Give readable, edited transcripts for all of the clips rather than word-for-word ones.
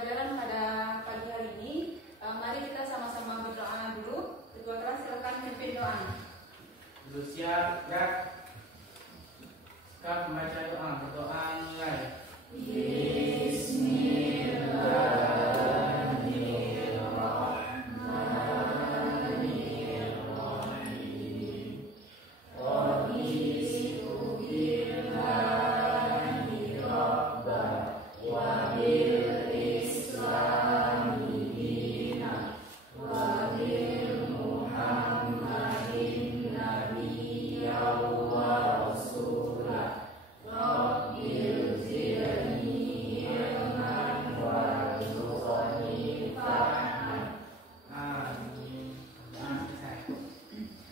pembelajaran pada pagi hari ini. Mari kita sama-sama berdoa dulu. Ketua kelas silakan memimpin doa. Duduk siap, gerak. Sekarang membaca doa. Berdoa mulai.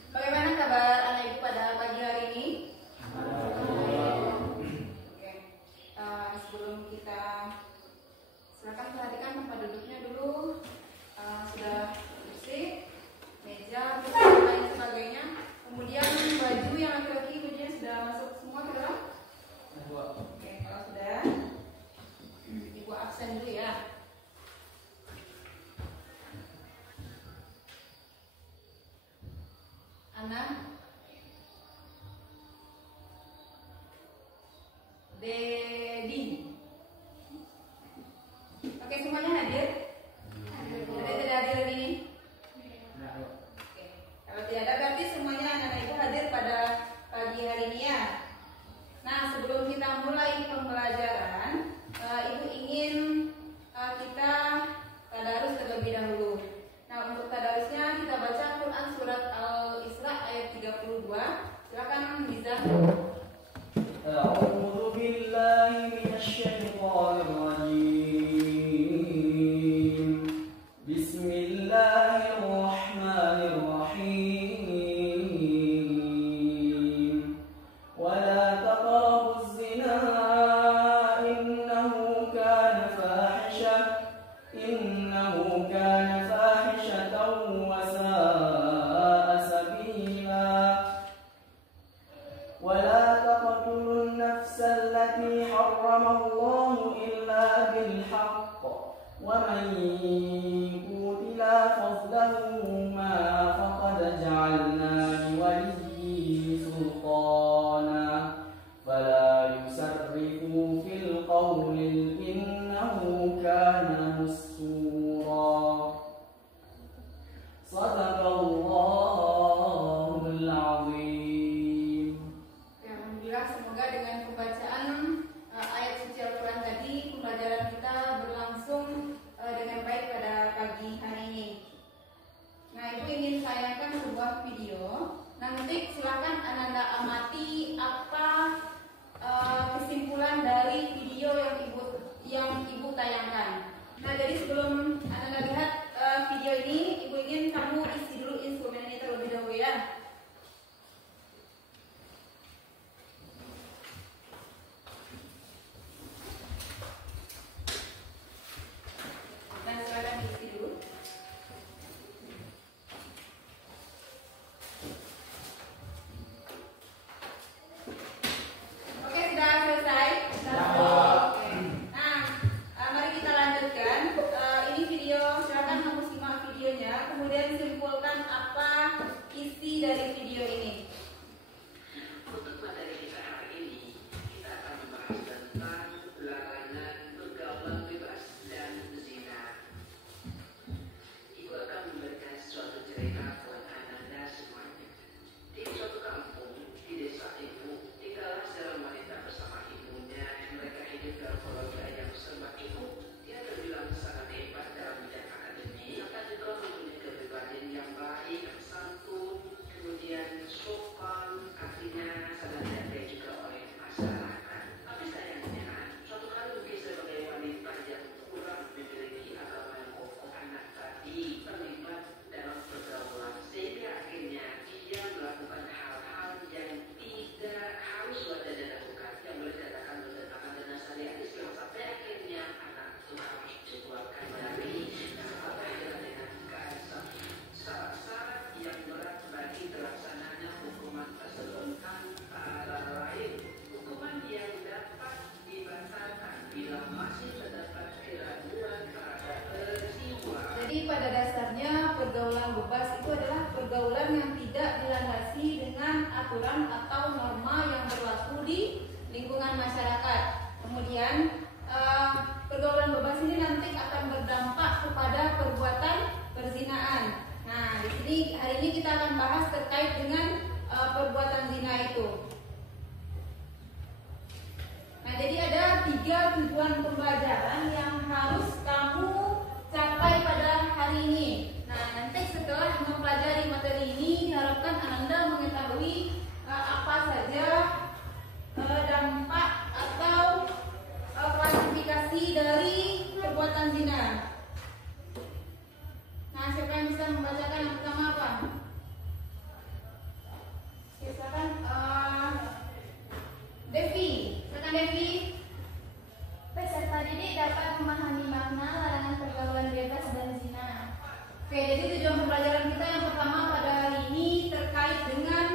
Bagaimana kabar anak ibu pada pagi hari ini? Oke. Sebelum kita silakan perhatikan tempat duduknya dulu. Sudah bersih, meja, kursi, dan lain sebagainya. Kemudian baju yang laki-laki bajunya sudah masuk semua ke dalam? Oke, kalau sudah, ibu absen dulu ya. Ana, Dedi. Oke, semuanya hadir? Ada yang tidak hadir hari ini? Oke. Kalau tidak ada berarti semuanya anak-anak ibu hadir pada pagi hari ini ya. Nah, sebelum kita mulai pembelajaran, ibu ingin kita tadarus terlebih dahulu. Nah, untuk tadarusnya kita baca Quran surat Al-Isra ayat 32. Silakan Liza. أعوذ بالله من الشيطان الرجيم بسم الله الرحمن الرحيم ولا تقربوا الزنا إنه كان فاحشة وساء سبيلا ولا تقتلوا النفس التي حرم الله إلا بالحق ومن قتل فظلمهما فقد جعلنا لوليه سلطانا فلا يسرفوا في القول إنه كان مسرورا صدق الله العظيم. Alhamdulillah, semoga dengan pembacaan ayat suci Al-Quran tadi pembelajaran kita berlangsung dengan baik pada pagi hari ini. Nah, ibu ingin tayangkan sebuah video. Nanti silakan Ananda amati apa kesimpulan dari video yang ibu tayangkan. Nah, jadi sebelum Ananda lihat video ini, ibu ingin kamu isi dulu instrumen ini terlebih dahulu ya. Dan silakan diisi dulu. Oke, sudah selesai? Oke. Nah, mari kita lanjutkan. Ini video bebas itu adalah pergaulan yang tidak dilandasi dengan aturan atau norma yang berlaku di lingkungan masyarakat. Kemudian pergaulan bebas ini nanti akan berdampak kepada perbuatan perzinaan. Nah, di sini hari ini kita akan bahas terkait dengan perbuatan zina itu. Nah, jadi ada 3 tujuan pembelajaran yang harus kamu capai pada hari ini. Nah, nanti setelah mempelajari materi ini diharapkan Anda mengetahui apa saja dampak atau klasifikasi dari perbuatan zina. Nah, siapa yang bisa membacakan yang pertama apa? Silakan Devi. Silakan Devi. Peserta didik dapat memahami makna larangan pergaulan bebas dan zina. Oke, jadi tujuan pembelajaran kita yang pertama pada hari ini terkait dengan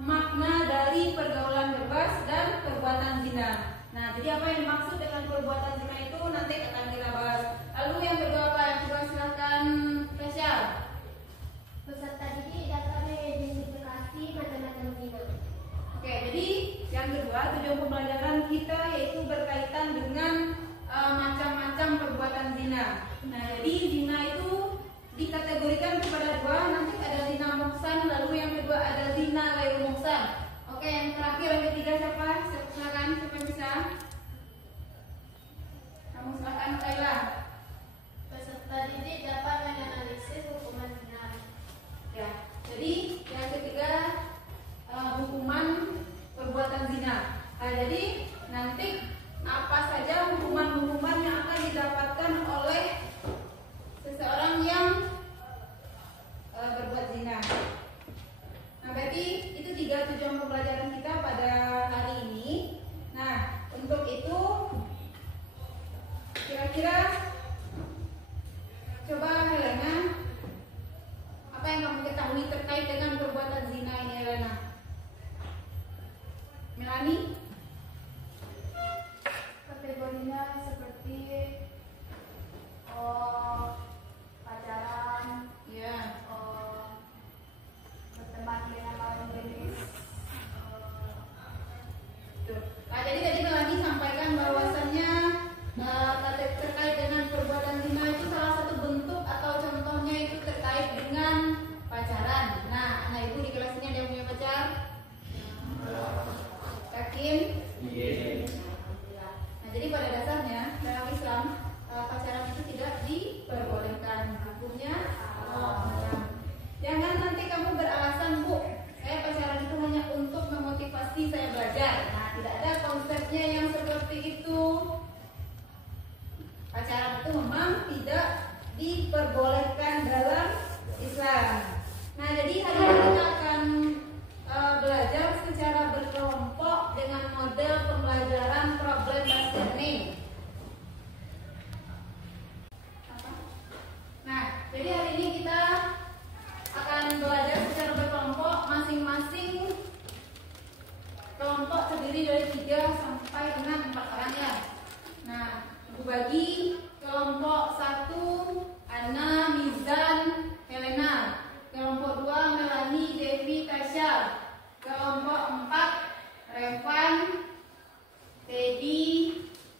makna dari pergaulan bebas dan perbuatan zina. Nah, jadi apa yang dimaksud dengan perbuatan zina itu nanti akan kita bahas. Lalu yang kedua apa? Yang kedua silakan Tasya. Peserta didik dapat mengidentifikasi macam-macam zina. Oke, jadi yang kedua tujuan pembelajaran kita yaitu berkaitan dengan macam-macam perbuatan zina. Nah, jadi zina itu dikategorikan kepada 2, nanti ada zina muhsan, lalu yang kedua ada zina ghairu muhsan. Oke, yang terakhir yang ketiga siapa? Silakan, siapa bisa? Kamu silakan, Kayla. Peserta didik dapat menganalisis hukuman zina. Ya, jadi yang ketiga hukuman perbuatan zina. Nah, jadi nanti apa saja hukuman-hukuman yang akan didapatkan oleh seseorang yang berbuat zina. Nah, berarti itu 3 tujuan pembelajaran kita pada hari ini. Nah, untuk itu kira-kira coba Helena, apa yang kamu ketahui terkait dengan perbuatan zina ini, Helena? Melani? Kategorinya seperti pacaran, Ya. berteman dengan lawan jenis. Tuh. Nah, jadi tadi Melani sampaikan bahwasannya terkait dengan perbuatan zina itu salah satu bentuk atau contohnya itu terkait dengan pacaran. Nah, anak ibu di kelas ini ada yang punya pacar? Yakin? Iya. Nah, jadi pada dasarnya dalam Islam pacaran itu tidak diperbolehkan, hukumnya haram. Jangan nanti kamu beralasan, Bu, saya pacaran itu hanya untuk memotivasi saya belajar. Nah, tidak ada konsepnya yang seperti itu. Pacaran itu memang tidak diperbolehkan dalam Islam. Nah, jadi hari ini kita akan belajar secara berkelompok dengan model pembelajaran problem based learning. Nah, jadi hari ini kita akan belajar secara berkelompok, masing-masing kelompok terdiri dari 3 sampai dengan 4 orang ya. Nah, aku bagi kelompok 1 Ana, Mizan, Helena. Kelompok 2 Melani, Devi, Tasya. Kelompok 4 Revan, Teddy,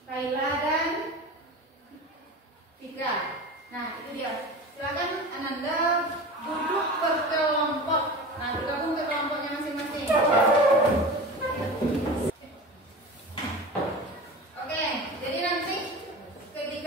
Kayla dan Fika. Nah, itu dia. Silakan Ananda duduk berkelompok. Nah, bergabung ke kelompoknya masing-masing. Oke, jadi nanti ketika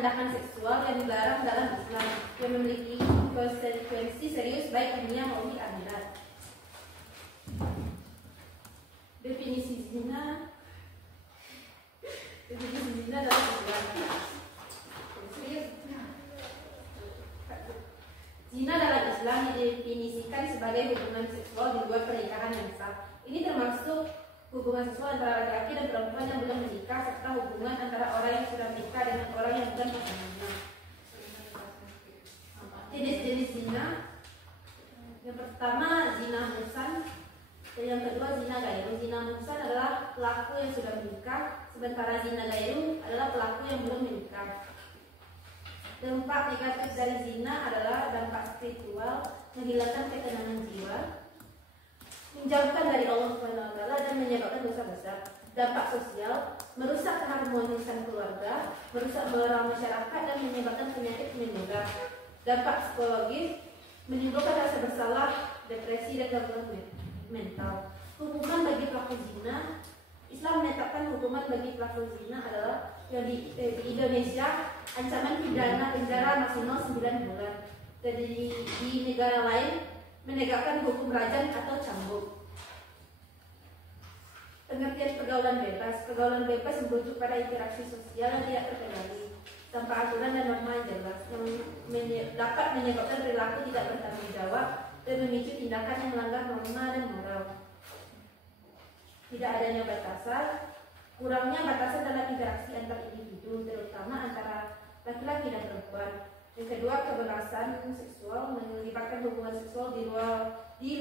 tindakan seksual yang dilarang dalam Islam yang memiliki konsekuensi serius baik dunia maupun di akhirat. Definisi zina dalam Islam. Zina dalam Islam didefinisikan sebagai hubungan seksual di luar pernikahan yang sah. Ini termasuk hubungan seksual antara laki-laki dan perempuan yang belum menikah, serta hubungan antara orang yang sudah menikah dengan orang yang bukan pasangannya. Jenis-jenis zina, yang pertama zina muhsan, dan yang kedua zina gairu. Zina muhsan adalah pelaku yang sudah menikah, sementara zina gairu adalah pelaku yang belum menikah. Dampak negatif dari zina adalah dampak spiritual, menghilangkan ketenangan jiwa, menjauhkan dari Allah SWT dan menyebabkan dosa besar. Dampak sosial, merusak keharmonisan keluarga, merusak moral masyarakat dan menyebabkan penyakit menular. Dampak psikologis, menimbulkan rasa bersalah, depresi dan gangguan mental. Hukuman bagi pelaku zina, Islam menetapkan hukuman bagi pelaku zina adalah yang di Indonesia ancaman pidana penjara maksimal 9 bulan. Dan di negara lain menegakkan hukum rajam atau cambuk. Pengertian pergaulan bebas. Pergaulan bebas merujuk pada interaksi sosial yang tidak terkendali tanpa aturan dan norma yang jelas, yang dapat menyebabkan perilaku tidak bertanggung jawab dan memicu tindakan yang melanggar norma dan moral. Tidak adanya batasan, kurangnya batasan dalam interaksi antar individu, terutama antara laki-laki dan perempuan. Yang kedua, kebebasan seksual melibatkan hubungan seksual di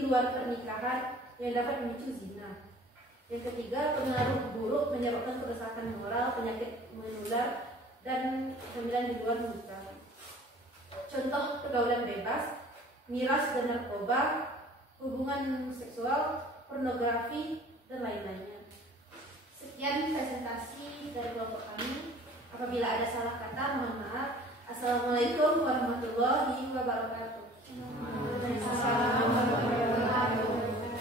luar pernikahan yang dapat memicu zina. Yang ketiga, pengaruh buruk menyebabkan kerusakan moral, penyakit menular, dan kehamilan di luar nikah. Contoh pergaulan bebas, miras dan narkoba, hubungan seksual, pornografi, dan lain-lainnya. Sekian presentasi dari kelompok kami. Apabila ada salah kata, mohon maaf. Assalamualaikum warahmatullahi wabarakatuh.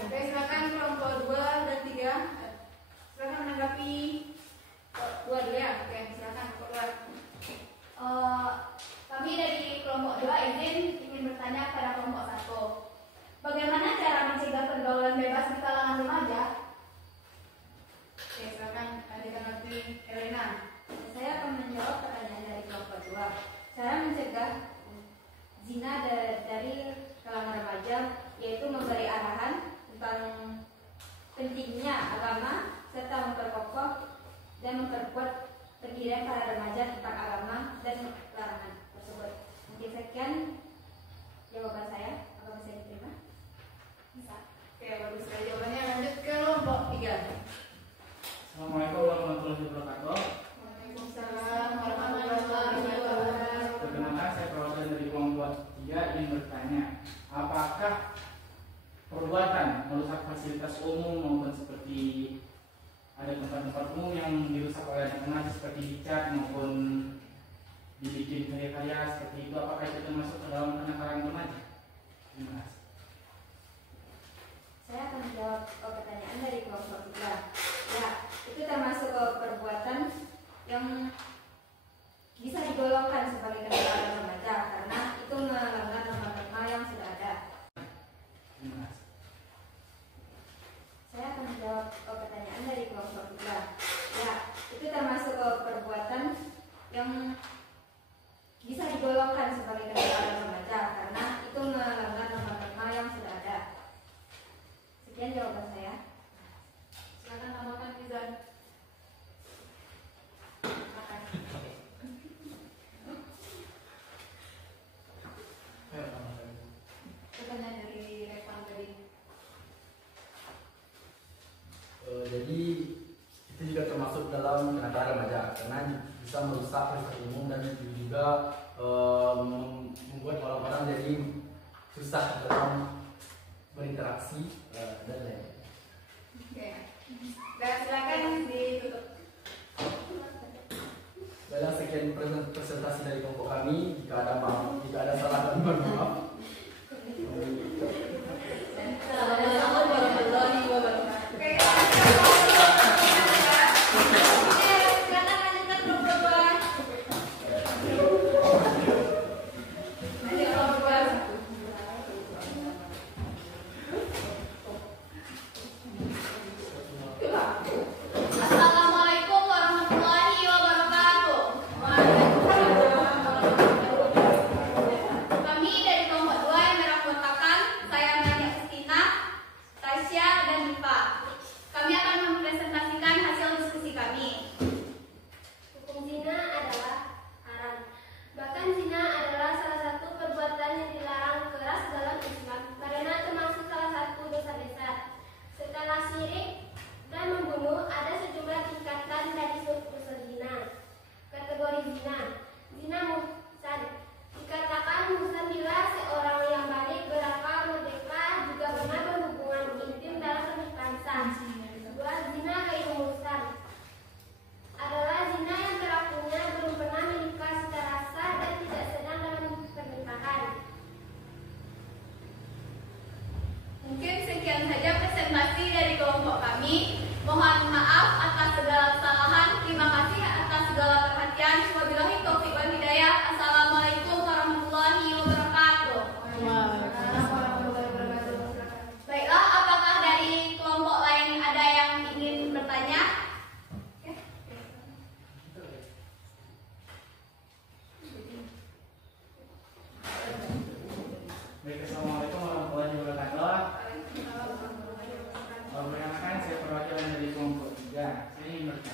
Oke, silakan kelompok 2 dan 3. Silakan menanggapi 2 dulu ya. Oke, silakan kelompok 2. Kami dari kelompok 2 ingin bertanya pada kelompok 1. Bagaimana cara mencegah pergaulan bebas di kalangan remaja? Oke, silakan ditanggapi Elena. Saya akan menjawab pertanyaan dari kelompok 2. Cara mencegah zina dari kalangan remaja yaitu memberi arahan tentang pentingnya agama serta memperkokoh dan memperkuat pendirian para remaja tentang agama dan larangan tersebut. Mungkin sekian jawaban saya. Apakah bisa diterima? Bisa. Oke, bagus sekali jawabannya. Lanjut ke kelompok 3. Assalamualaikum warahmatullahi wabarakatuh. Waalaikumsalam warahmatullahi wabarakatuh. Perkenalkan, saya perwakilan dari kelompok 3 ingin bertanya, apakah perbuatan merusak fasilitas umum maupun seperti ada tempat-tempat umum yang dirusak oleh anak-anak seperti dicat maupun dibikin karya-karya seperti itu, apakah itu termasuk ke dalam kenakalan remaja? Terima kasih. Saya akan menjawab pertanyaan dari kelompok 3. Ya, itu termasuk perbuatan yang bisa digolongkan sebagai kenakalan remaja karena itu melanggar norma-norma yang sudah ada. Terima kasih. Saya akan menjawab pertanyaan dari kelompok 3. Ya, itu termasuk perbuatan yang bisa digolongkan sebagai kenakalan remaja karena itu melanggar norma-norma yang sudah ada. Sekian jawaban saya. Silakan tambahkan Izan. Pertanyaan dari Revan tadi. Jadi itu juga termasuk dalam kenakalan remaja karena bisa merusak fasilitas umum dan juga membuat orang-orang jadi susah dalam berinteraksi dan lain-lain. Oke. Dan silakan ditutup. Dalam sekian presentasi dari kelompok kami, jika ada salah kami mohon maaf. Assalamualaikum warahmatullahi wabarakatuh. Oke. Silakan lanjutkan kelompok 2.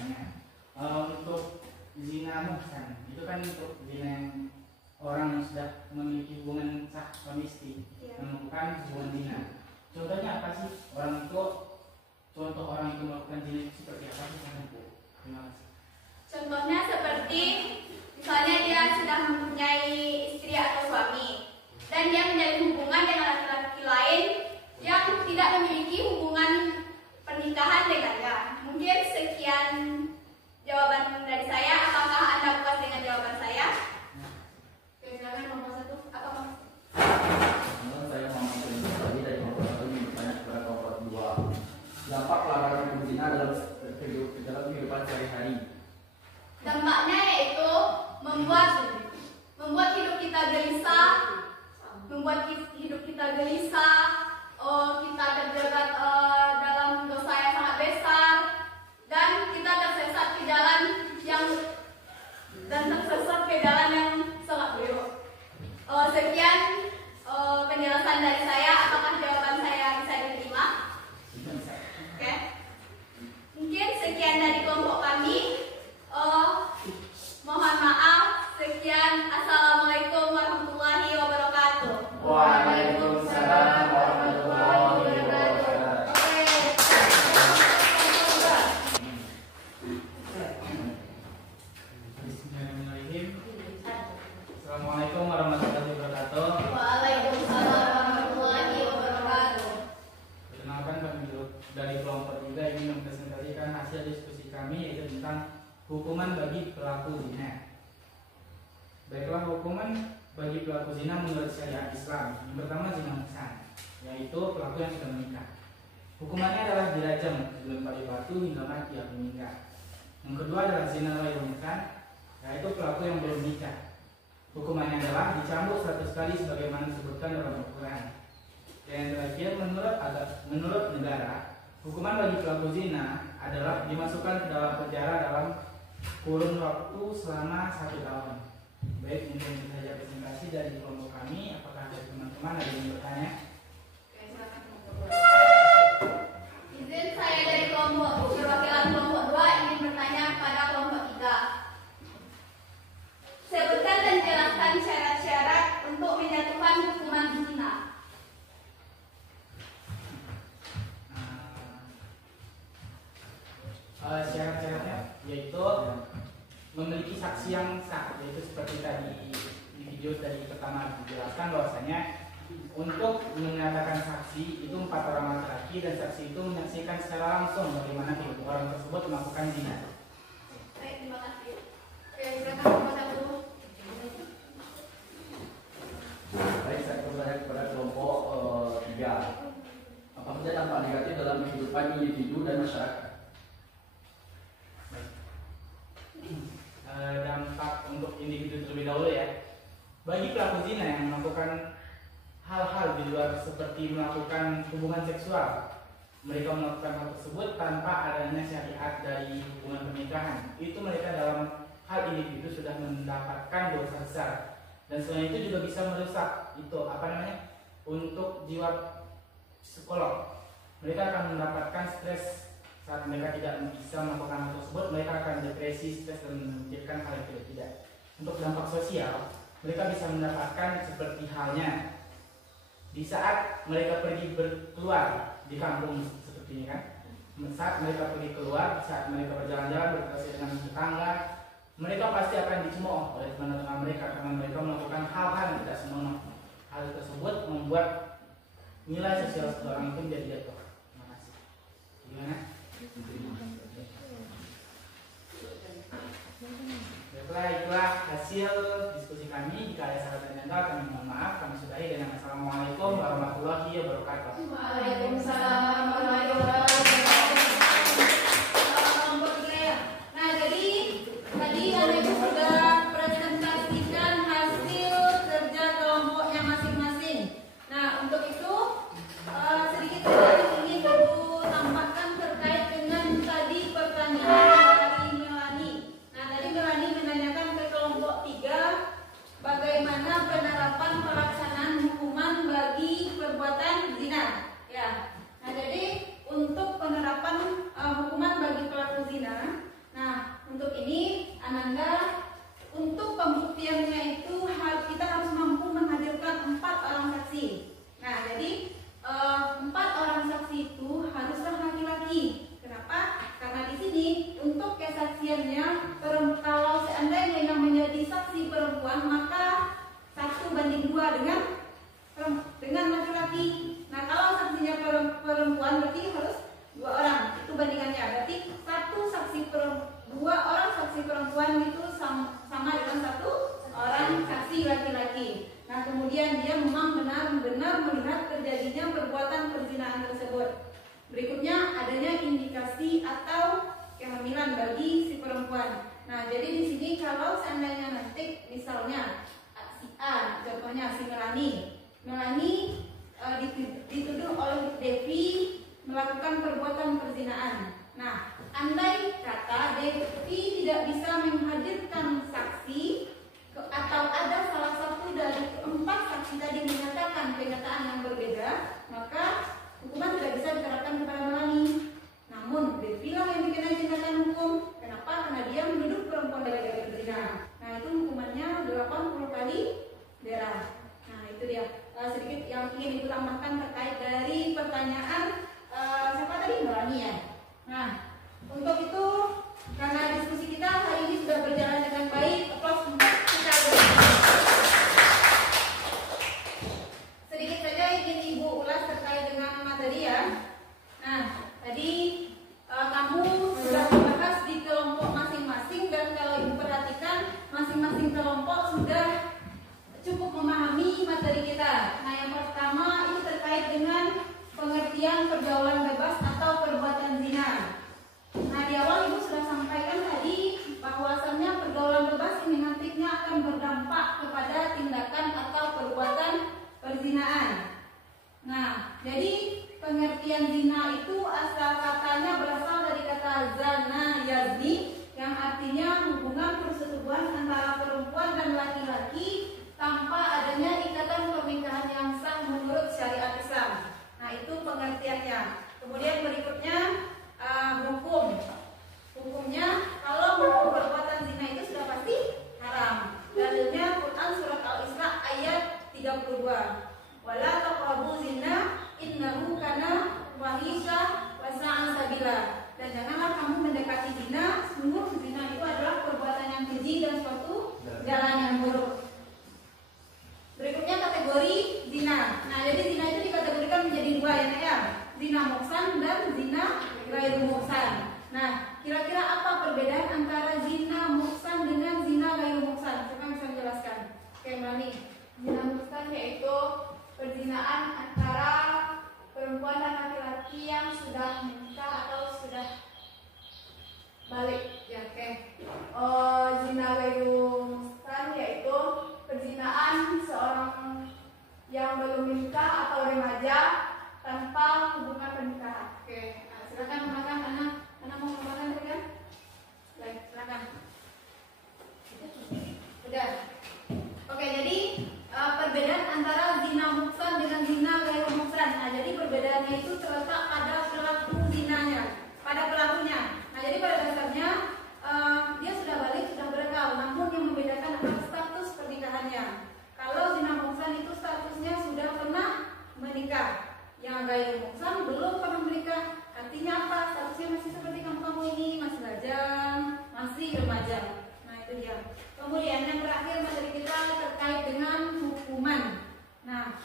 bertanya, untuk zina muhsan itu kan untuk zina yang orang yang sudah memiliki hubungan sah suami istri melakukan hubungan zina. Contohnya apa sih orang itu? Contoh orang itu melakukan zina itu seperti apa sih? Terima kasih. Contohnya seperti misalnya dia sudah mempunyai istri atau suami dan dia menjalin hubungan dengan laki-laki lain yang tidak memiliki hubungan pernikahan dengannya. Mungkin sekian jawaban dari saya. Apakah Anda puas dengan jawaban saya? Oke, silakan nomor 1. Apa Mas? Saya mau mencoba lagi dari kelompok 1 ini bertanya kepada kelompok 2. Dampak larangan berzina dalam kehidupan sehari-hari. Dampaknya yaitu membuat hidup kita gelisah, kita terjerat dalam dosa yang sangat besar, dan kita tersesat ke jalan yang sangat buruk. Sekian penjelasan dari saya. Apakah jawaban saya bisa diterima? Oke. Mungkin sekian dari kelompok kami. Mohon maaf. Sekian. Assalamualaikum warahmatullahi wabarakatuh. Waalaikumsalam warahmatullahi wabarakatuh. Bismillahirrahmanirrahim. Assalamualaikum warahmatullahi wabarakatuh. Waalaikumsalam warahmatullahi wabarakatuh. Perkenalkan, kami dari kelompok 3 ingin mempresentasikan hasil diskusi kami yaitu tentang hukuman bagi pelaku zina. Baiklah, hukuman bagi pelaku zina menurut syariat Islam. Yang pertama zina muhsan, yaitu pelaku yang sudah menikah. Hukumannya adalah dirajam dilempari batu hingga mati atau meninggal. Yang kedua adalah zina ghair muhsan, yaitu pelaku yang belum menikah. Hukumannya adalah dicambuk 100 kali sebagaimana disebutkan dalam Al-Quran. Dan yang terakhir, menurut negara, hukuman bagi pelaku zina adalah dimasukkan ke dalam penjara dalam kurun waktu selama 1 tahun. Baik, mungkin itu saja presentasi dari kelompok kami. Apakah ada teman-teman ada yang bertanya? Izin saya dari kelompok perwakilan kelompok 2 ingin bertanya kepada kelompok 3. Sebutkan dan jelaskan syarat-syarat untuk menjatuhkan hukuman zina. Syarat-syaratnya yaitu memiliki saksi yang sah, yaitu seperti tadi di video tadi pertama dijelaskan bahwasanya untuk menyatakan saksi itu 4 orang laki-laki dan saksi itu menyaksikan secara langsung bagaimana kehidupan orang tersebut melakukan zina. Baik, terima kasih. Oke, silakan nomor 1. Baik, saya bertanya kepada kelompok 3. Apa saja dampak negatif dalam kehidupan individu dan masyarakat? Dampak untuk individu terlebih dahulu ya. Bagi pelaku zina yang melakukan hal-hal di luar seperti melakukan hubungan seksual, mereka melakukan hal tersebut tanpa adanya syariat dari hubungan pernikahan, itu mereka dalam hal individu sudah mendapatkan dosa besar. Dan selain itu juga bisa merusak untuk jiwa psikolog. Mereka akan mendapatkan stres saat mereka tidak bisa melakukan hal tersebut. Mereka akan depresi, stres, dan memikirkan hal yang tidak. Untuk dampak sosial, mereka bisa mendapatkan seperti halnya di saat mereka pergi keluar di kampung seperti ini kan. Saat mereka pergi keluar, saat mereka berjalan-jalan berinteraksi dengan tetangga, mereka pasti akan dicemooh oleh teman-teman mereka karena mereka melakukan hal-hal yang tidak senonoh. Hal tersebut membuat nilai sosial seseorang itu menjadi jatuh. Terima kasih. Gimana? Baiklah, itulah hasil diskusi kami. Jika ada salah dan janggal, kami mohon maaf. Kami sudahi dengan Assalamualaikum warahmatullahi wabarakatuh. Waalaikumsalam warahmatullahi wabarakatuh. Nah, jadi tadi Anda sudah presentasikan hasil kerja kelompoknya masing-masing. Nah, untuk itu sedikit saja ingin Ibu tampakkan terkait dengan tadi pertanyaan dari Melani. Nah, tadi Melani menanyakan ke kelompok 3 bagaimana penerapan pelaksanaan hukuman bagi perbuatan zina. Ya. Nah, penanda untuk pembuktiannya itu kita harus mampu menghadirkan 4 orang saksi. Nah, jadi 4 orang saksi itu haruslah laki-laki. Kenapa? Karena di sini untuk kesaksiannya kalau seandainya yang menjadi saksi perempuan maka 1:2 dengan laki-laki. Nah, kalau saksinya perempuan berarti harus 2 orang. Itu bandingannya. Berarti 2 orang saksi perempuan itu sama dengan 1 orang saksi laki-laki. Nah, kemudian dia memang benar-benar melihat terjadinya perbuatan perzinahan tersebut. Berikutnya adanya indikasi atau kehamilan bagi si perempuan. Nah, jadi di sini kalau seandainya nanti misalnya si A, contohnya si Melani dituduh oleh Devi melakukan perbuatan perzinahan. Nah, andai kata Devi tidak bisa menghadirkan saksi atau ada salah satu dari 4 saksi tadi menyatakan kenyataan yang berbeda, maka hukuman tidak bisa diterapkan kepada Melani. Namun Devi lah yang dikenai tindakan hukum. Kenapa? Karena dia menuduh perempuan dari berzina. Nah, itu hukumannya 80 kali derah. Nah, itu dia sedikit yang ingin ibu tambahkan terkait dari pertanyaan siapa tadi, Melani ya. Nah, untuk itu karena diskusi kita hari ini sudah berjalan dengan baik, applause untuk kita. Sedikit saja ingin ibu ulas terkait dengan materi ya. Nah, tadi kamu sudah membahas di kelompok masing-masing dan kalau ibu perhatikan masing-masing kelompok sudah cukup memahami materi kita. Nah, yang pertama itu terkait dengan pengertian pergaulan bebas atau perbuatan zina. Nah, di awal ibu sudah sampaikan tadi bahwasannya pergaulan bebas ini nantinya akan berdampak kepada tindakan atau perbuatan perzinaan. Nah, jadi pengertian zina itu asal katanya berasal dari kata zana yazni yang artinya hubungan persetubuhan antara perempuan dan laki-laki tanpa adanya ikatan pernikahan yang sah menurut syariat Islam. Nah, itu pengertiannya. Kemudian berikutnya hukumnya kalau perbuatan zina itu sudah pasti haram. Dalilnya Quran surat Al-Isra ayat 32. Wala taqrabu zina innahu kana fahisha wa sa'a sabila. Dan janganlah kamu mendekati zina, sungguh zina itu adalah perbuatan yang keji dan suatu jalan yang buruk. Berikutnya kategori zina. Nah, jadi zina itu dikategorikan menjadi 2 ya. Zina muhsan dan zina ghairu muhsan. Nah, kira-kira apa perbedaan antara zina muhsan dengan zina ghairu muhsan? Siapa bisa menjelaskan? Oke, Mami. Zina muhsan yaitu perzinaan antara perempuan dan laki-laki yang sudah menikah atau sudah balik. Ya, oke. Zina ghairu muhsan yaitu perzinaan seorang yang belum menikah atau remaja tanpa hubungan pernikahan. Oke, nah, silakan menambahkan anak mau menambahkan tadi kan? Baik, silakan. Udah. Oke, jadi perbedaan antara zina muhsan dengan zina ghairu muhsan. Nah, jadi perbedaannya itu terletak pada pelaku zinanya, pada pelakunya. Nah, jadi pada dasarnya dia sudah balik, sudah berakal, namun yang membedakan adalah status pernikahannya. Kalau zina muhsan itu statusnya sudah pernah menikah. Yang ghairu muhsan belum pernah menikah. Artinya apa? Statusnya masih seperti kamu ini, masih lajang, masih remaja. Nah, itu dia. Kemudian yang terakhir materi kita terkait dengan hukuman. Nah,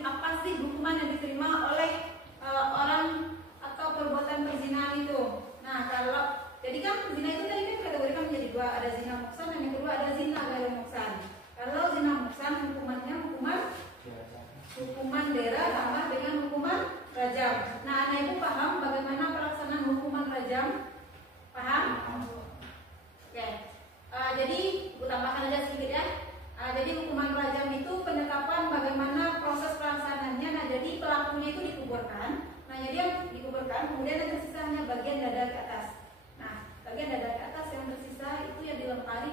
apa sih hukuman yang diterima oleh orang atau perbuatan perzinahan itu? Nah, jadi kan zina itu tadi kan kategorikan menjadi 2, ada zina muhsan dan yang kedua ada zina ghairu muhsan. Kalau zina muhsan hukumannya hukuman dera tambah dengan hukuman rajam. Nah, anak ibu paham bagaimana pelaksanaan hukuman rajam? Paham? Oke. Jadi ibu tambahkan aja sedikit ya. Jadi hukuman rajam itu penetapan bagaimana proses pelaksanaannya. Nah, jadi pelakunya itu dikuburkan. Nah, jadi yang dikuburkan kemudian ada tersisanya bagian dada ke atas. Nah, bagian dada ke atas yang tersisa itu yang dilempari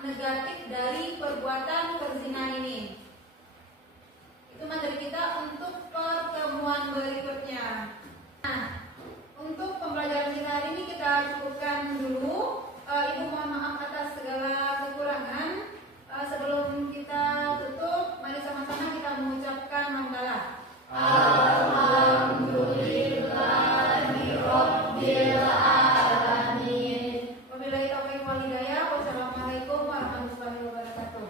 negatif dari perbuatan perzinahan ini. Itu materi kita untuk pertemuan berikutnya. Nah, untuk pembelajaran kita hari ini kita cukupkan dulu. Ibu mohon maaf atas segala kekurangan. Sebelum kita tutup, mari sama-sama kita mengucapkan hamdalah. Alhamdulillahirabbil alamin. Wabillahi taufiq wal hidayah. Wassalamualaikum warahmatullahi wabarakatuh.